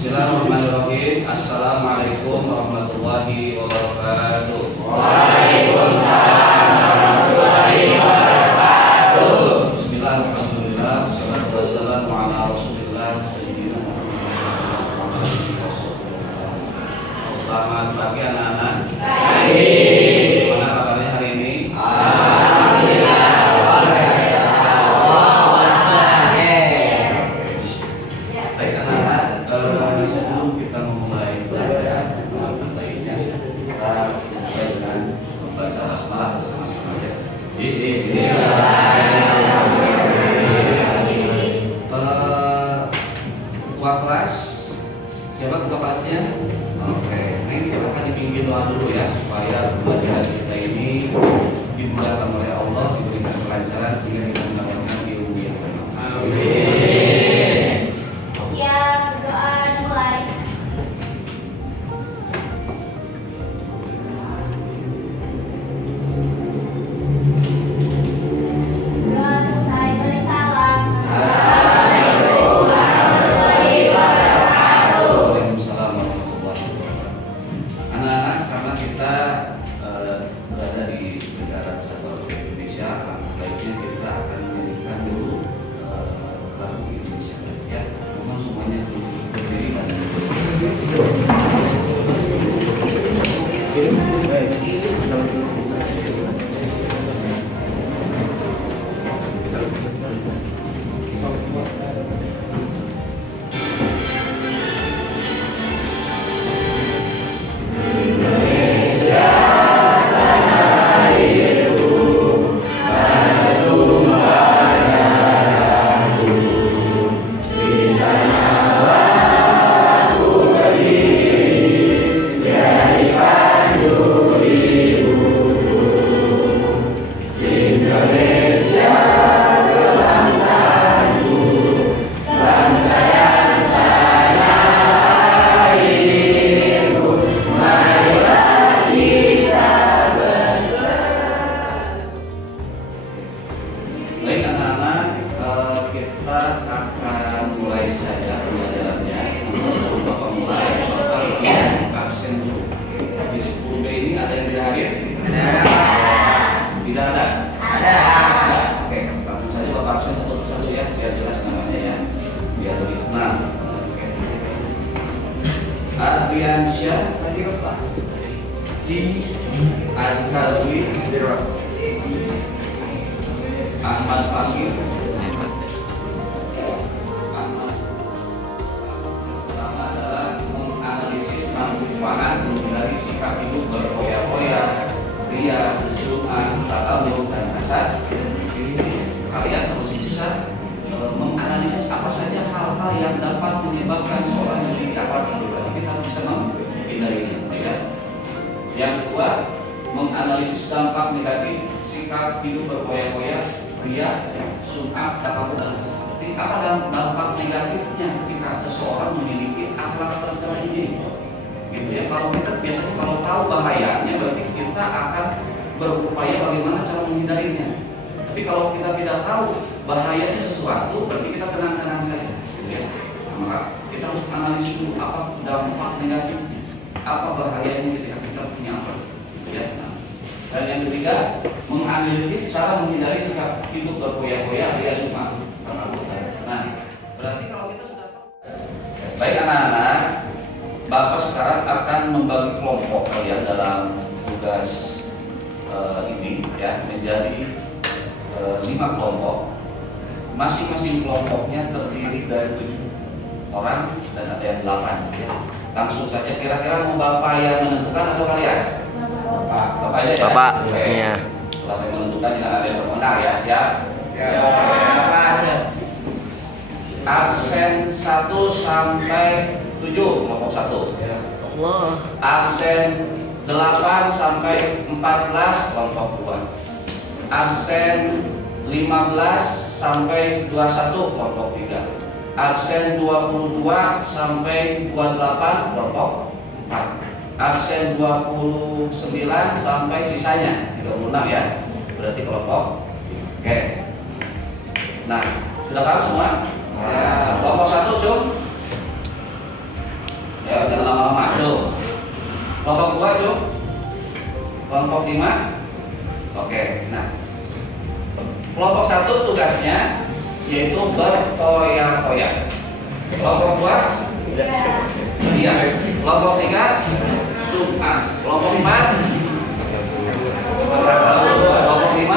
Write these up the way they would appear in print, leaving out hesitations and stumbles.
Bismillahirrahmanirrahim. Assalamualaikum warahmatullahi wabarakatuh. Waalaikumsalam warahmatullahi wabarakatuh. Bismillahirrahmanirrahim. Wassalatu wassalamu ala Rasulillah sayyidina Muhammad. Selamat pagi anak-anak. Gimana kabarnya hari ini? Alhamdulillah. Baik anak-anak, sebelum kita memulai belajar lainnya, kita mulai dengan membaca basmalah bersama-sama ya. Ketua kelas, siapa ketua kelasnya? Oke, nah ini silakan dipimpin doa dulu ya, supaya pembelajaran kita ini dimudahkan oleh Allah, diberikan kelancaran sehingga kita mendapatkan ilmu yang benar. Amin. Siap, berdoa dimulai. Doa selesai, beri salam. Assalamualaikum warahmatullahi wabarakatuh. Waalaikumsalam warahmatullahi wabarakatuh. Anak-anak, karena kita berada di negara kesatuan Indonesia, baiknya kita akan menyanyikan dulu lagu Indonesia ya. Mohon semuanya berdiri dan baik anak-anak, kita akan mulai saja pembelajarannya. Namun sebelum Bapak mulai, Bapak ingin absen dulu. Di 10B ini ada yang tidak hadir? Tidak ada? Ada. Oke, langsung saja Bapak absen satu persatu ya, biar jelas namanya ya, biar lebih tenang. Oke. Adriansyah tadi Bapak di Azkarwi Ahmad Fakir pertama adalah menganalisis manfaat dari sikap hidup berpoya-poya, ria, sum'ah, takalluq, dan hasad. Kalian harus bisa menganalisis apa saja hal-hal yang dapat menyebabkan seorang memiliki akhlak yang berarti kita harus bisa menghindarinya ya. Yang kedua, menganalisis dampak negatif sikap hidup berpoya-poya, ria, sum'ah, takalluq, dan hasad. Jadi apa dampak negatifnya ketika seseorang memiliki akhlak tercela ini? Gitu ya. Kalau kita biasanya kalau tahu bahayanya, berarti kita akan berupaya bagaimana cara menghindarinya. Tapi kalau kita tidak tahu bahayanya sesuatu, berarti kita tenang-tenang saja. Gitu ya. Nah, maka kita harus analisis dulu apa dampak negatifnya, apa bahayanya ketika kita punya akhlak. Gitu ya. Nah, dan yang ketiga, menganalisis cara menghindari sikap hidup berpoya-poya, ria, sum'ah, takalluq, dan hasad. Nah, berarti kalau kita sudah tahu. Baik anak-anak, Bapak sekarang akan membagi kelompok kalian dalam tugas ini ya menjadi 5 kelompok. Masing-masing kelompoknya terdiri dari 7 orang dan ada yang 8 ya. Langsung saja, kira-kira mau Bapak yang menentukan atau kalian? Bapak aja ya? Bapak, oke. iya. Setelah saya menentukan jangan ada yang berwenang ya, siap? Ya. Absen 1 sampai 7 kelompok 1. Allah. Absen 8 sampai 14 kelompok 2. Absen 15 sampai 21 kelompok 3. Absen 22 sampai 28 kelompok 4. Absen 29 sampai sisanya 36 ya. Berarti kelompok. Oke. Nah, sudah paham semua? Kelompok 1 cum Ya, jangan lama-lama. Tuh. Kelompok 2 tuh. Kelompok 5. Oke. Nah. Kelompok 1 tugasnya yaitu berkoyak-koyak. Kelompok 2 iya. Kelompok 3 suka. Kelompok 4 kelompok 5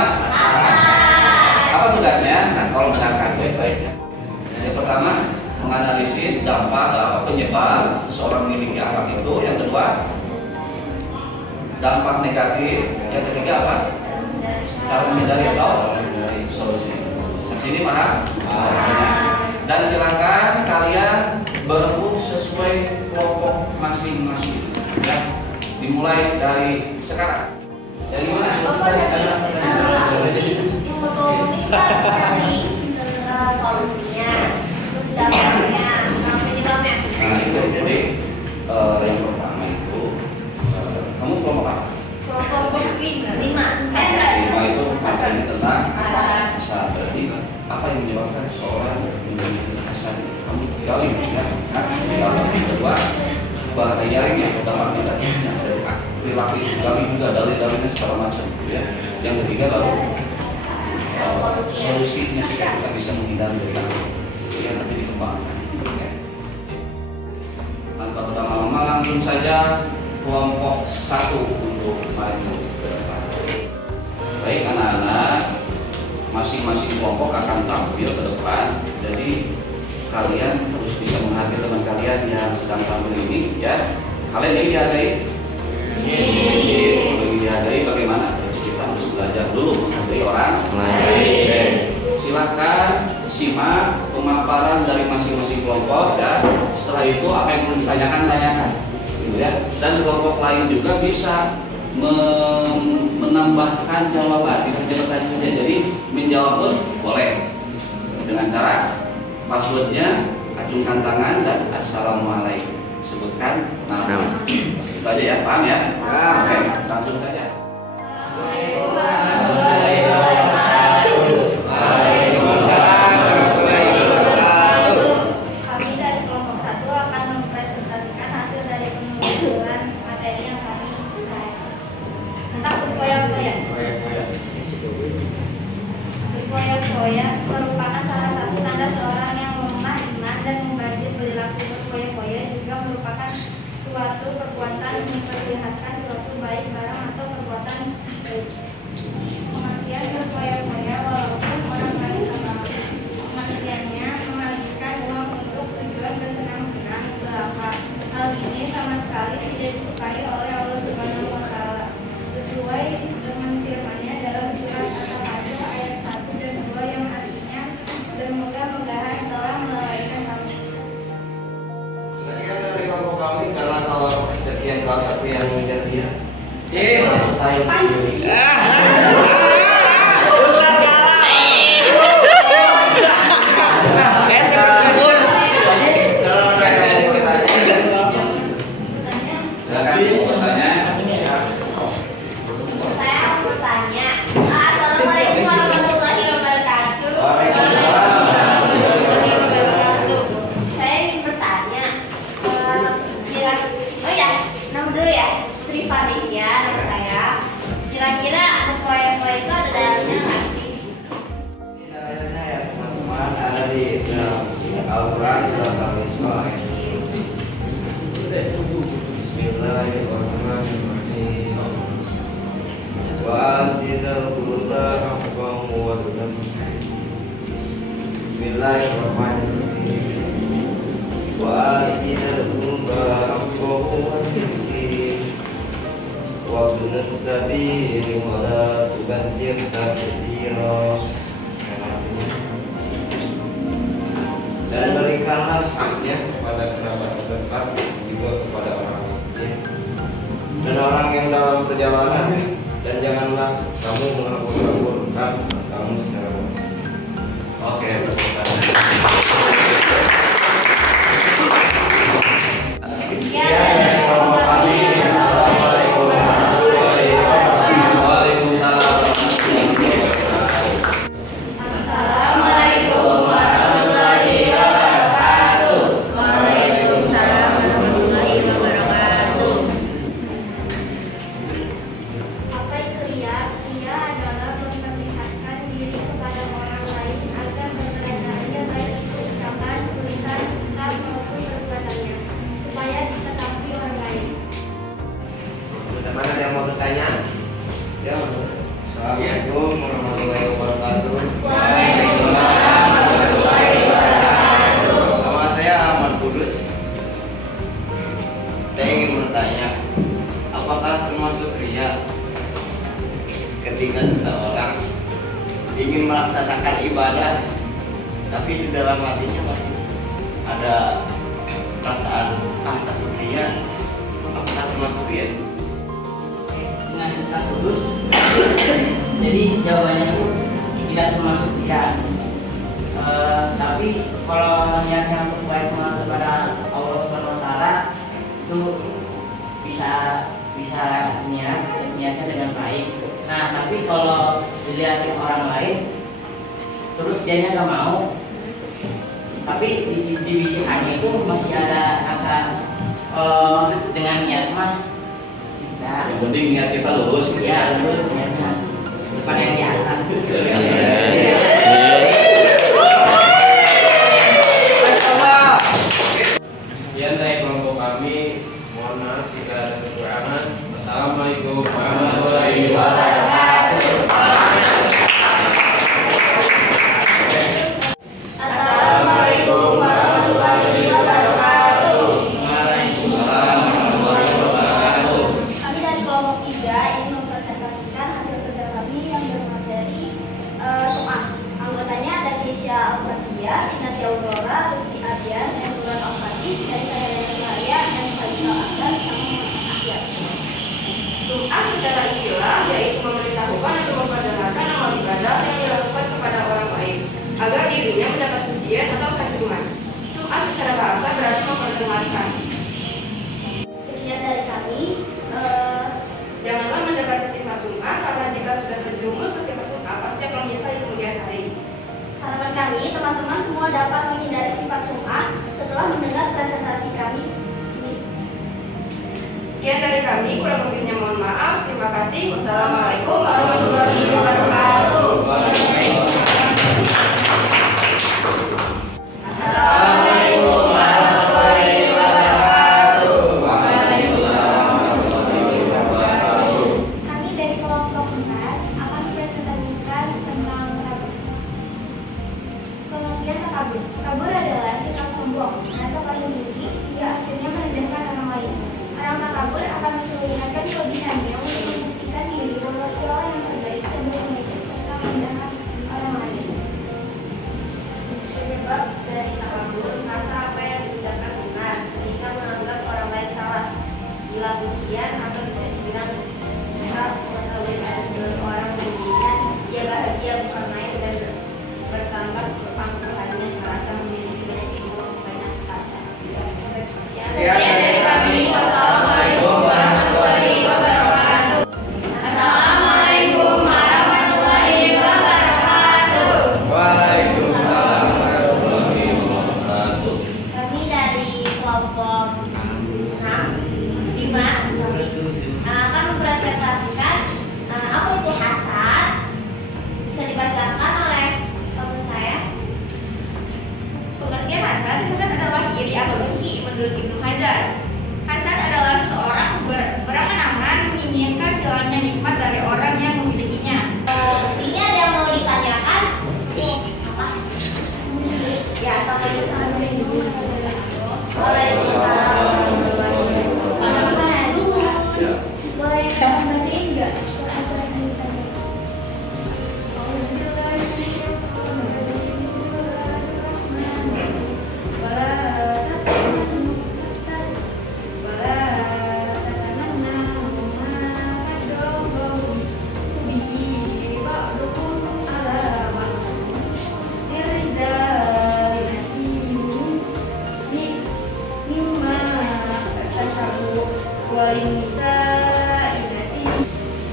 apa tugasnya? Nah, kalau mendengarkan baik-baiknya. Yang pertama, menganalisis dampak atau penyebab seorang memiliki akhlak itu. Yang kedua, dampak negatif. Yang ketiga apa? Cara menghindari atau solusi. Seperti ini paham? Dan silakan kalian berebut sesuai kelompok masing-masing. Ya. Dimulai dari sekarang. Dari mana? Solusinya, terus dampaknya, sama penyebabnya. Nah itu jadi yang pertama itu kamu kelompok apa? Kelompok 5. 5 itu materi tentang asal. Berarti apa yang menyebabkan seorang menjadi asal? Kamu gali ya. Nah, yang kedua bahayanya atau dampak negatifnya dari perilaku itu gali juga dalil-dalilnya segala macam gitu ya. Yang ketiga lalu solusinya supaya kita bisa menghindari dari itu yang nanti dikembangkan. Ya. Tanpa berlama-lama langsung saja kelompok 1 untuk maju ke depan. Baik anak-anak, masing-masing kelompok akan tampil ke depan. Jadi kalian harus bisa menghargai teman kalian yang sedang tampil ini, ya. Kalian ini dihargai? Kalau ini dihargai bagaimana? Kita harus belajar dulu menghargai orang lain. Silakan simak pemaparan dari masing-masing kelompok, ya. Setelah itu apa yang perlu ditanyakan, tanyakan. Ya. Dan kelompok lain juga bisa menambahkan jawaban, tidak jawab saja. Jadi menjawab pun boleh dengan cara passwordnya acungkan tangan dan assalamualaikum, sebutkan nama. Itu aja ya, paham ya? Oke, langsung saja. Berkoyak-koyak merupakan salah satu tanda seorang yang lemah iman dan membazir perilaku. Berkoyak-koyak juga merupakan suatu perbuatan memperlihatkan suatu baik barang atau perbuatan baik. Pengertian berkoyak-koyak walaupun orang lain terlalu. Pengertiannya menghabiskan uang untuk tujuan bersenang-senang belaka. Hal ini sama sekali tidak disukai oleh Allah Subhanahu wa Ta'ala. Sesuai dengan firman-Nya dalam surat Al-Hajj ayat 1 dan 2 yang artinya bermegah-megahan telah melalaikan kami. Sekian dari kelompok kami karena kalau sekian kali aku yang mengejar dia. Apaan sih? Ustaz kalah. Sempur. Silakan bertanya. Saya mau bertanya. Assalamualaikum warahmatullahi wabarakatuh. Saya ingin bertanya. Nama dulu ya. Trivanisya nama saya. Kira-kira berkoyak-koyak itu ada dalilnya nggak sih? Dalilnya ya teman-teman ada di Al-Quran surat Al-Isra ayat 7. Bismillahirrahmanirrahim. Wa atidal qurba haqqahu wa tunasih. Bismillahirrahmanirrahim. Wa atidal qurba haqqahu wa tunasih. Wa tunasih wa la tubadir tabdira. Dan berikanlah haknya kepada kerabat terdekat, juga kepada orang miskin dan orang yang dalam perjalanan, dan janganlah kamu menghapus-hapuskan kamu secara luas. Oke, bertanya. Assalamualaikum warahmatullahi wabarakatuh. Waalaikumsalam. Assalamualaikum warahmatullahi wabarakatuh. Waalaikumsalam warahmatullahi Assalamualaikum warahmatullahi wabarakatuh. Waalaikumsalam warahmatullahi wabarakatuh. Nama saya Ahmad Kudus. Saya ingin bertanya, apakah termasuk riya ketika seseorang ingin melaksanakan ibadah, tapi di dalam hatinya masih ada perasaan takut riya? Apakah termasuk riya? Dengan Ustaz Kudus, jadi jawabannya itu tidak termasuk riya. Tapi kalau niatnya untuk baik kepada Allah Subhanahu Wa Taala itu bisa niatnya dengan baik. Nah, tapi kalau dilihat orang lain terus dianya nggak mau, tapi di bisikannya itu masih ada rasa dengan niat mah tidak. Yang penting niat kita lurus gitu Ya, lurus niatnya bukan yang di atas. Sekian dari kelompok kami, mohon maaf jika ada kekurangan. Wassalamualaikum warahmatullahi wabarakatuh. Assalamualaikum warahmatullahi wabarakatuh. Waalaikumsalam warahmatullahi wabarakatuh. Kami dari kelompok 3 ingin mempresentasikan hasil kerja kami yang bermateri soal. Anggotanya ada Keisha Al-Fatihah, Inatia Aurora, Lutfi Adian, Enzuran Al-Fatih, dari saya Raya, dan Faisal Akbar, sama Muhammad Ahyar. Sum'ah secara istilah yaitu memberitahukan atau memperdengarkan amal ibadah yang dilakukan kepada orang lain agar dirinya mendapat pujian atau sanjungan. Sum'ah secara bahasa berarti memperdengarkan. Sekian dari kami. Janganlah mendekati sifat sum'ah karena jika sudah terjerumus ke sifat sum'ah pasti akan menyesal di kemudian hari. Harapan kami, teman-teman semua dapat menghindari sifat sum'ah setelah mendengar presentasi kami ini. Sekian dari kami, kurang lebihnya mohon maaf. Terima kasih. Wassalamualaikum warahmatullahi wabarakatuh. Assalamualaikum warahmatullahi wabarakatuh. Kami dari kelompok 4 akan mempresentasikan tentang pengertian takabur. Takabur adalah sikap sombong, merasa paling tinggi hingga akhirnya merendahkan orang lain. Orang takabur akan memperlihatkan kelebihannya untuk membuktikan diri bahwa ia yang terbaik sambil mengejek serta merendahkan orang lain. Penyebab dari takabur merasa apa yang diucapkan benar sehingga menganggap orang lain salah. Bila pujian atau bisa dibilang mereka mengetahui ada orang pujian, ia bahagia bukan main dan bertambah kepangkatannya merasa memiliki banyak ilmu banyak kata. Sekian dari kami. Wassalamualaikum warahmatullahi wabarakatuh. Assalamualaikum warahmatullahi wabarakatuh. Waalaikumsalam warahmatullahi wabarakatuh. Kami dari kelompok 5 akan mempresentasikan apa itu hasad. Bisa dibacakan oleh teman saya. Pengertian hasad adalah iri atau dengki menurut Ibnu Hajar. Hasad adalah seorang berangan-angan menginginkan hilangnya nikmat dari orang yang memilikinya. Sini ada yang mau ditanyakan? Apa? Ya, assalamualaikum. Waalaikumsalam. Ada pertanyaan dulu. Boleh bacain nggak surat-surat yang ditanya?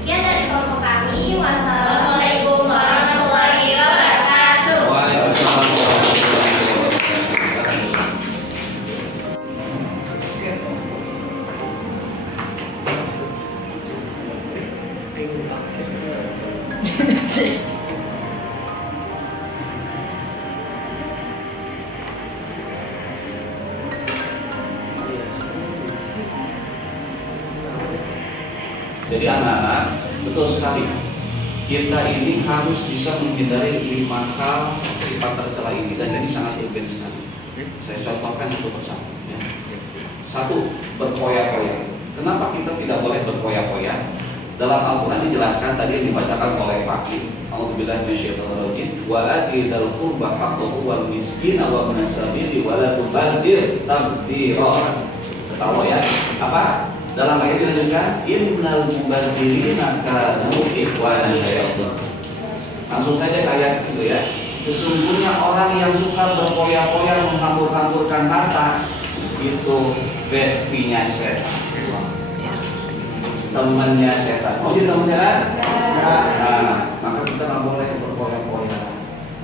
Sekian dari kelompok kami. Wassalamualaikum warahmatullahi wabarakatuh. Waalaikumsalam warahmatullahi wabarakatuh. Jadi anak-anak, betul sekali. kita ini harus bisa menghindari 5 hal sifat tercela ini, dan ini sangat urgen sekali. Saya contohkan satu persatu. Ya. 1, berpoya-poya. Kenapa kita tidak boleh berpoya-poya? Dalam Al-Quran dijelaskan tadi yang dibacakan oleh Fakih. A'udzubillahi minasyaitonirrajim. Wa atidal qurba haqqahu wal miskina wa ibnas sabili wa la tubadzir tabdzira. Tahu ya? Apa? Dalam ayat dilanjutkan, innal mubadzirina kanu ikhwanan syayatin. Langsung saja ayat itu ya. Sesungguhnya orang yang suka berpoya-poya menghambur-hamburkan harta itu bestinya setan. Temannya setan. Mau jadi teman setan? Nah, maka kita nggak boleh berpoya-poya.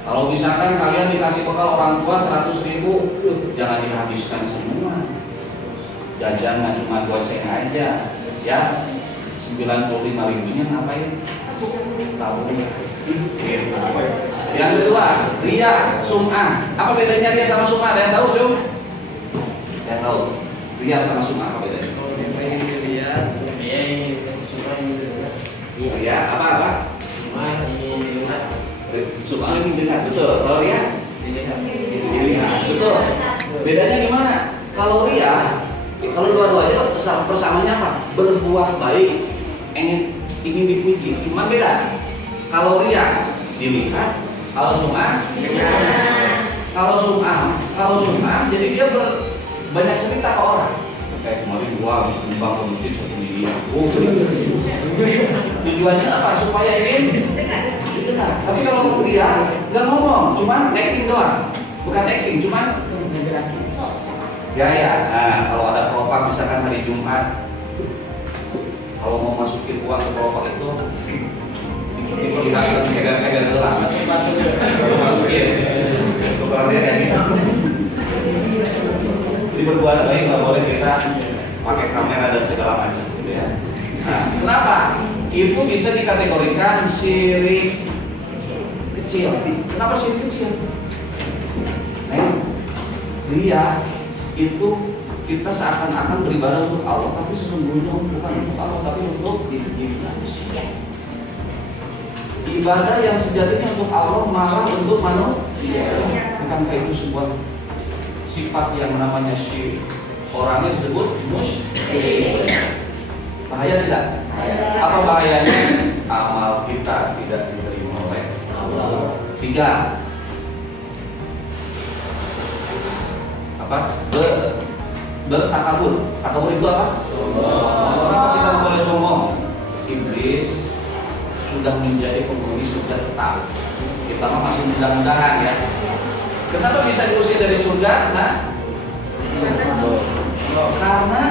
Kalau misalkan kalian dikasih bekal orang tua 100.000, jangan dihabiskan semua. Jajan nggak cuma goceng aja, ya. 95.000-nya ngapain? Tahu. Yang kedua, riya, sum'ah. Apa bedanya riya sama sum'ah? Ada yang tahu, Jum? Yang tahu. Riya sama sum'ah apa bedanya? Riya apa? Sum'ah ini dengar, betul. Kalau riya? Dilihat, betul. Bedanya gimana? Kalau riya, kalau dua-duanya persamaannya apa? Berbuat baik, ingin dipuji. Cuma beda. Kalau riya dilihat, kalau sum'ah kalau sum'ah jadi dia banyak cerita ke orang. Kayak kemarin gua habis nyumbang ke masjid 1 miliar. Tujuannya apa? Supaya ingin didengar. Tapi kalau dia nggak ngomong, cuma acting doang. Bukan acting, cuma gaya. Nah, kalau ada kelopak misalkan hari Jumat, kalau mau masukin uang ke kelopak itu diperlihatkan pegang-pegang dulu lah. Masukin. Ukurannya kayak gitu. Jadi berbuat baik nggak boleh kita pakai kamera dan segala macam, gitu ya. Nah, kenapa? Itu bisa dikategorikan syirik kecil. Kenapa syirik kecil? Nah, dia itu kita seakan-akan beribadah untuk Allah, tapi sesungguhnya bukan untuk Allah, tapi untuk diri manusia. Ibadah yang sejatinya untuk Allah malah untuk manusia. Bukankah itu sebuah sifat yang namanya syirik? Orangnya disebut musyrik. Bahaya tidak? Apa bahayanya? Amal kita tidak diterima oleh Allah. 3. Apa? Bertakabur. Takabur itu apa? Kenapa kita tidak boleh sombong? Iblis sudah menjadi penghuni surga tetap. Kita mah masih mudah-mudahan ya. Kenapa bisa diusir dari surga? Nah, karena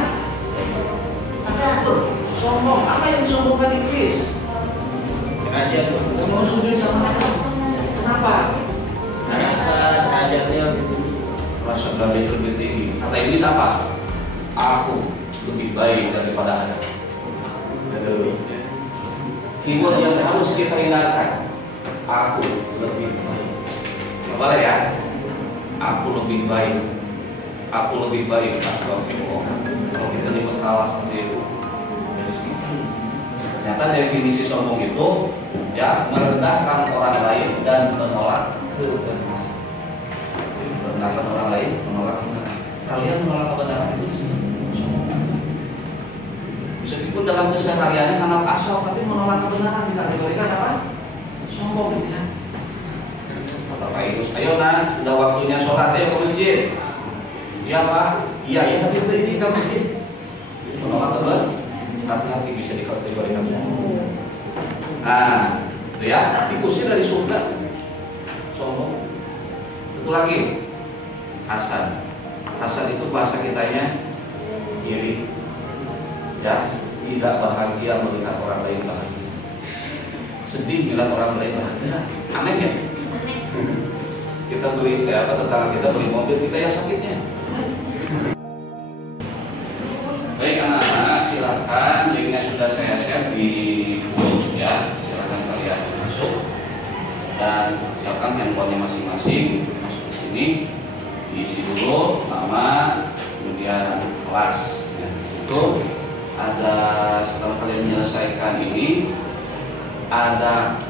takabur, sombong. Apa yang disombongkan iblis? Aja tuh. Nggak mau sujud sama Allah. Kenapa? Rasa derajatnya Rasa derajat lebih tinggi. Kata iblis apa? Aku lebih baik daripada Adam. Keyword yang harus kita ingatkan, aku lebih baik. Gak boleh ya? Aku lebih baik. Aku lebih baik. Kalau kita nyebut kalah seperti itu, ternyata definisi sombong itu ya merendahkan orang lain dan menolak kebenaran. Merendahkan orang lain, menolak kebenaran. Kalian menolak kebenaran itu disebut sombong. Meskipun dalam kesehariannya anak asal, tapi menolak kebenaran dikategorikan apa? Sombong gitu ya. Kata Pak Idus, ayo nak, udah waktunya sholat, ayo ke masjid. Iya Pak, iya tapi kita ini ke masjid. Menolak kebenaran, hati-hati bisa dikategorikan sombong. Nah, itu ya, dikusir dari surga. Sombong. Itu lagi, hasad. Hasad itu bahasa kitanya iri. Ya, tidak bahagia melihat orang lain bahagia. Sedih melihat orang lain bahagia. Aneh ya? Kita beli tetangga kita beli mobil, kita yang sakitnya. Baik anak-anak, silakan linknya sudah saya share di grup ya. Silakan kalian masuk dan siapkan handphonenya masing-masing, masuk ke sini, diisi dulu nama, kemudian kelas. Ya, itu ada, setelah kalian menyelesaikan ini ada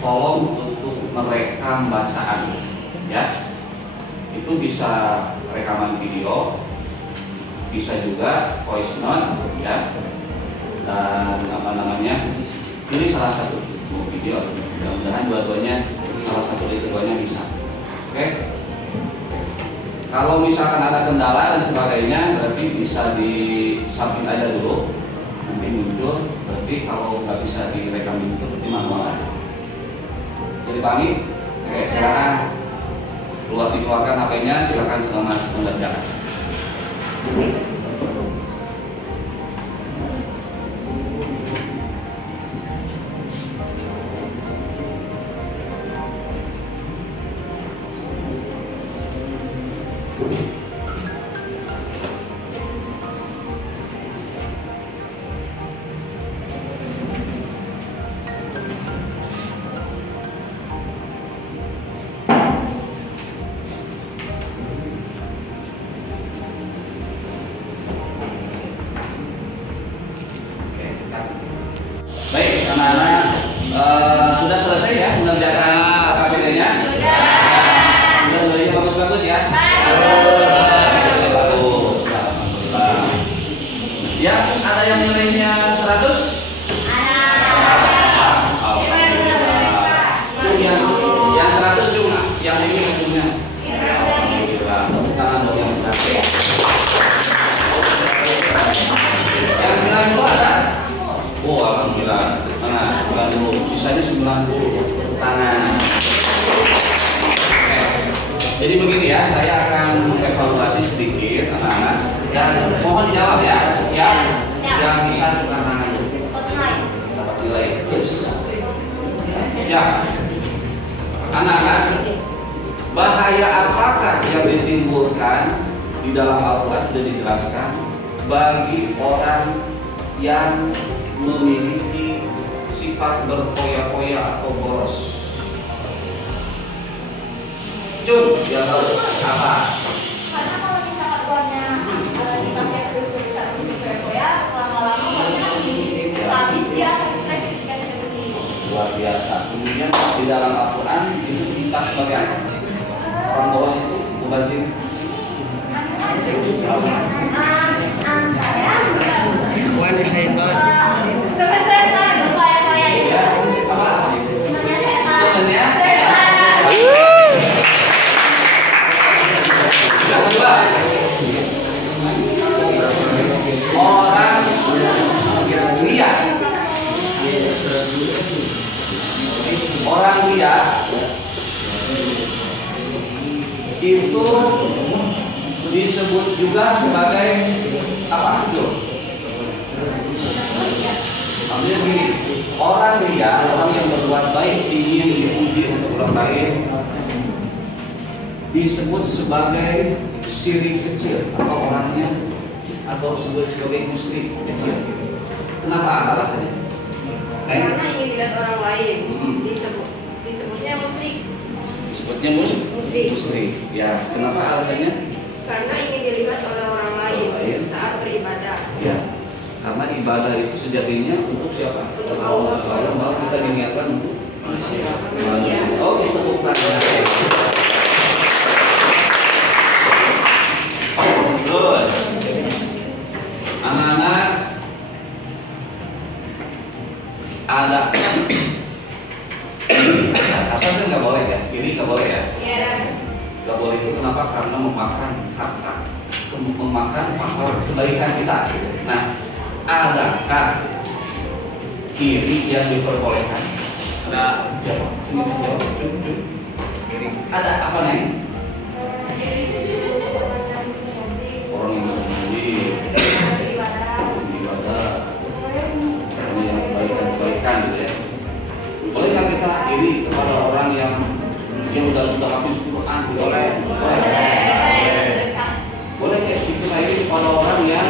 kolom untuk merekam bacaan, ya. Itu bisa rekaman video, bisa juga voice note, ya. Dan pilih salah satu mau video. Mudah-mudahan dua-duanya salah satu dari keduanya bisa. Oke. Kalau misalkan ada kendala dan sebagainya, berarti bisa di submit aja dulu. Nanti muncul. Berarti kalau nggak bisa direkam itu berarti manual. Jadi pahami? Oke, silakan dikeluarkan HP-nya. Silakan selamat mengerjakan. Baik, anak-anak sudah selesai ya mengerjakan KBD-nya? Sudah. Sudah nilainya bagus-bagus ya? Bagus. Alhamdulillah. Ya, ada yang nilainya 100? Yang 100 cuma, yang ini punya. Alhamdulillah. Tepuk tangan dong yang 100. Yang 90 ada? Oh, alhamdulillah. Mana? 90. Sisanya 90. Tangan. Oke. Jadi begini ya, saya akan evaluasi sedikit anak-anak dan mohon dijawab ya. Yang bisa tukar tangan dulu. Dapat nilai. Terus. Ya. Anak-anak, bahaya apakah yang ditimbulkan di dalam Al-Quran sudah dijelaskan bagi orang yang memiliki sifat berpoya-poya atau boros? Jun, dia tahu apa? Karena kalau misalkan uangnya dipakai terus berpoya-poya, lama-lama uangnya habis dia Luar biasa. Kemudian di dalam Al-Quran itu kita sebagai apa? Orang bawah itu mubazir. Wani syaitan. Bukan setan, berpoya-poya itu. Apa? Namanya setan. Namanya yang kedua, orang liar. Orang liar itu disebut juga sebagai apa itu? Maksudnya gini, orang liar, orang yang berbuat baik ingin dipuji untuk orang lain, disebut sebagai syirik kecil atau orangnya atau disebut sebagai musyrik kecil. Kenapa? Alasannya? Karena ingin dilihat orang lain, disebutnya musyrik. Disebutnya musyrik. Ya, kenapa alasannya? Karena ingin dilihat oleh orang lain saat beribadah. Ya, karena ibadah itu sejatinya untuk siapa? Untuk Allah. Kalau malah kita diniatkan untuk manusia. Oh, itu bukan. Terus, anak-anak ada asal kan nggak boleh ya, ini nggak boleh ya. Nggak boleh itu kenapa? Karena memakan harta, memakan kebaikan kita. Nah, adakah kiri yang diperbolehkan? Ada siapa? Ini jawab. Ada apa nih? Orang yang berjanji ibadah, yang kebaikan gitu ya. Bolehkah kita iri kepada orang yang sudah habis Quran? Boleh. Boleh kita iri kepada orang yang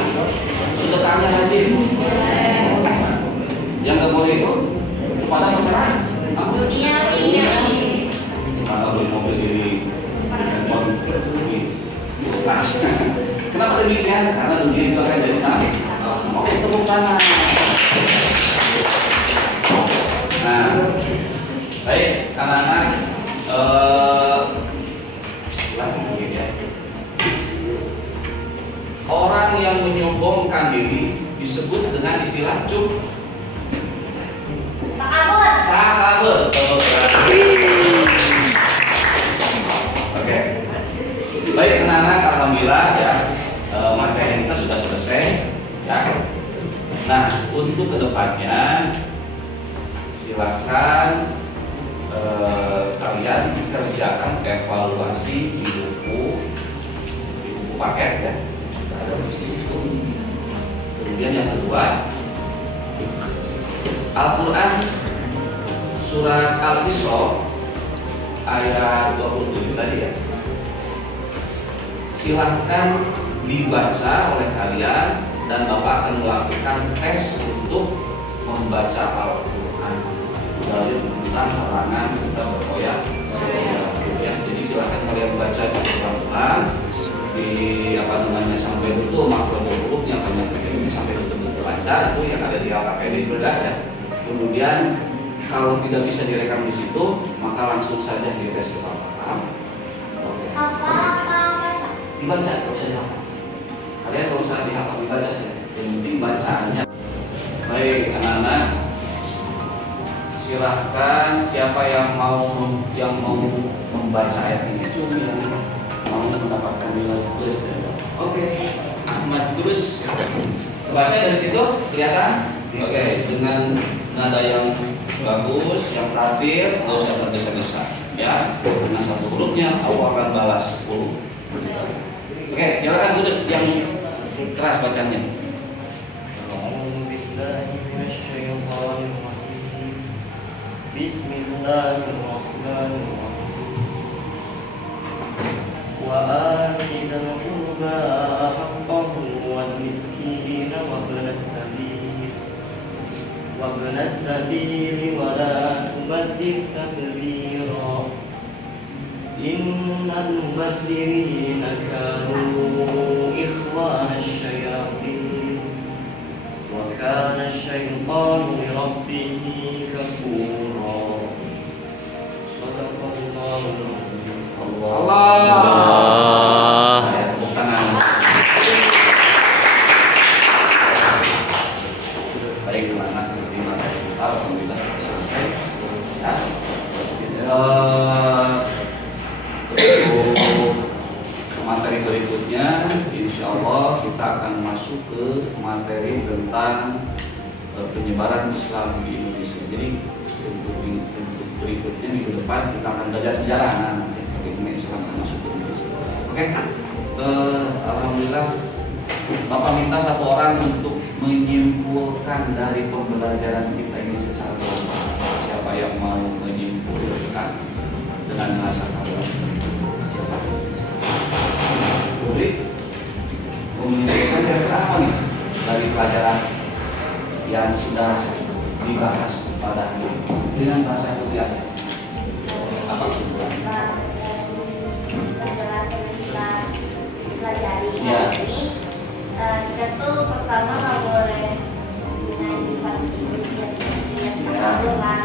sedekahnya rajin? Yang nggak boleh itu kepada perkara dunia. Kalau beli mobil ini, kenapa demikian? Karena dunia itu akan dari sana. Oke, tepuk tangan. Nah, baik silahkan kalian kerjakan evaluasi di buku paket ya, ada di situ. Kemudian yang kedua, Al-Quran surat Al-Isra ayat 27 tadi ya, silahkan dibaca oleh kalian dan Bapak akan melakukan tes untuk membaca Al-Quran dari tentang larangan kita berkoyak ya. Jadi silahkan kalian baca pelan-pelan di sampai betul makro hurufnya banyak sampai betul-betul lancar, itu yang ada di LKPD juga ya. Kemudian kalau tidak bisa direkam di situ, maka langsung saja dites ke Bapak. Dibaca, kalau usah dihafal. Kalian kalau usah dihafal, dibaca saja. Yang penting bacaannya. Baik, anak-anak, silahkan siapa yang mau membaca ayat ini, yang mau mendapatkan nilai plus. Oke, Ahmad Tulus. Baca dari situ, kelihatan? Oke, dengan nada yang bagus, yang terakhir, nggak usah tergesa-gesa, ya. Karena satu hurufnya, aku akan balas 10. Oke, silakan Tulus yang keras bacanya. Bismillahirrahmanirrahim. Wa atidal qurba haqqahu wal miskin wa ibnas sabil wa la tubaddil tabdhira. Innal mubadzirina kanu ikhwana asyayatin wa kana asyaitanu li rabbih kafura. Shadaqallahu Allah. Tepuk tangan. Baik, anak terima kasih. Alhamdulillah selesai. Ya. Untuk materi berikutnya, insya Allah kita akan masuk ke materi tentang penyebaran Islam di Indonesia. Jadi untuk berikutnya minggu depan kita akan belajar sejarah bagaimana Islam masuk ke Indonesia. Oke, alhamdulillah. Bapak minta satu orang untuk menyimpulkan dari pembelajaran kita ini secara global. Siapa yang mau menyimpulkan dengan bahasa kalian? Siapa? Boleh menyimpulkan dari apa nih dari pelajaran yang sudah dibahas pada hari ini dengan bahasa kuliah? Apa kesimpulan? Penjelasan kita pelajari Ya. hari ini, kita tuh pertama nggak boleh punya sifat yang terlalu lah,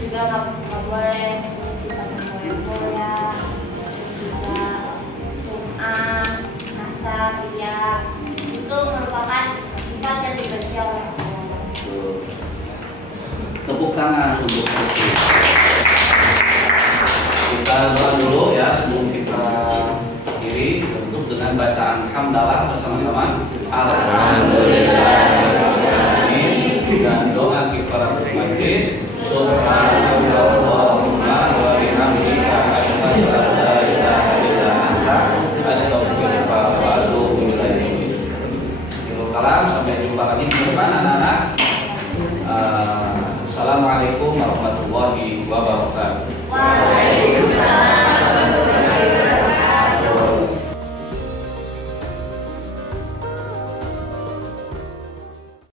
juga nggak boleh punya sifat koyak-koyak, juga sum'ah, nasab, ya itu merupakan sifat yang dibenci oleh Allah. Tepuk tangan untuk itu. Kita doa dulu ya sebelum kita akhiri, tentu dengan bacaan hamdalah bersama-sama. Alhamdulillahirobbilalamin. Dan doa kifaratul majlis. Subhanallahumma wa bihamdika asyhadu an la ilaha illa anta astaghfiruka wa atubu ilaik. Kalam, sampai jumpa lagi di depan anak-anak. Assalamualaikum warahmatullahi wabarakatuh.